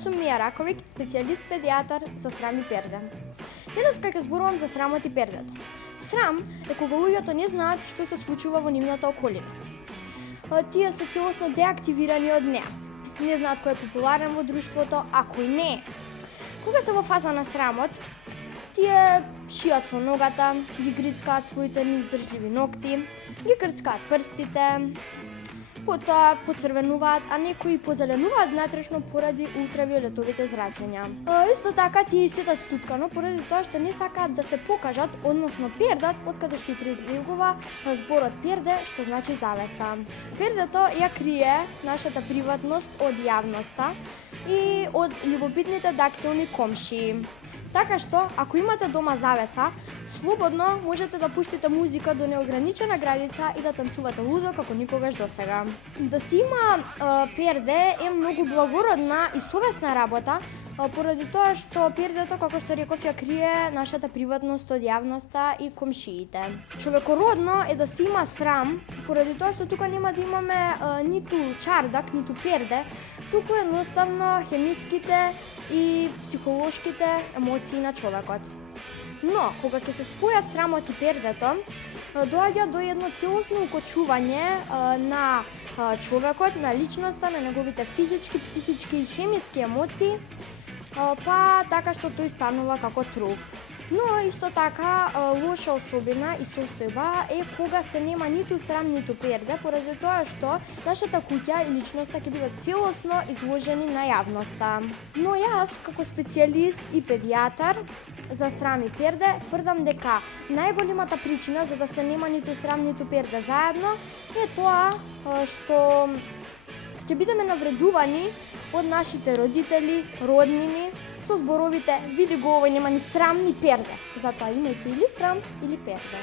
Јас сум Мија Раковик, специјалист педијатар за срам и перде. Денеска ќе зборувам за срамот и пердето. Срам е кога луѓето не знаат што се случува во нивната околина. Тие се целосно деактивирани од неа. Не знаат кој е популарен во друштвото, а кој не е. Кога се во фаза на срамот, тие шијат со ногата, ги грицкаат своите неиздржливи ногти, ги крцкаат прстите, потоа поцрвенуваат, а некои позеленуваат внатрешно поради ултравиолетовите зрачења. Исто така тие сета стуткано поради тоа што не сакаат да се покажат, односно пердат, откаде што и произлегува зборот перде, што значи завеса. Пердето ја крие нашата приватност од јавноста и од љубопитните дактилни комшии. Така што, ако имате дома завеса, слободно можете да пуштите музика до неограничена граница и да танцувате лудо како никогаш досега. Да си има перде е многу благородна и совесна работа, поради тоа што пердето, како што реков, ја крие нашата приватност од јавноста и комшиите. Човекородно е да се има срам, поради тоа што тука нема да имаме ниту чардак, ниту перде, туку едноставно хемиските и психолошките емоции на човекот. Но, кога ќе се спојат срамот и пердето, доаѓа до едно целосно укочување на човекот, на личноста, на неговите физички, психички и хемиски емоции, па така што тој станува како труп. Но исто така лоша особина и состојба е кога се нема ниту срам, ниту перде, поради тоа што нашата куќа и личноста ќе бидат целосно изложени на јавноста. Но јас, како специјалист и педијатар за срам и перде, тврдам дека најголемата причина за да се нема ниту срам, ниту перде заедно е тоа што ќе бидеме навредувани од нашите родители, роднини, со зборовите "види го овој, нема ни срам ни перде". Затоа имајте или срам или перде.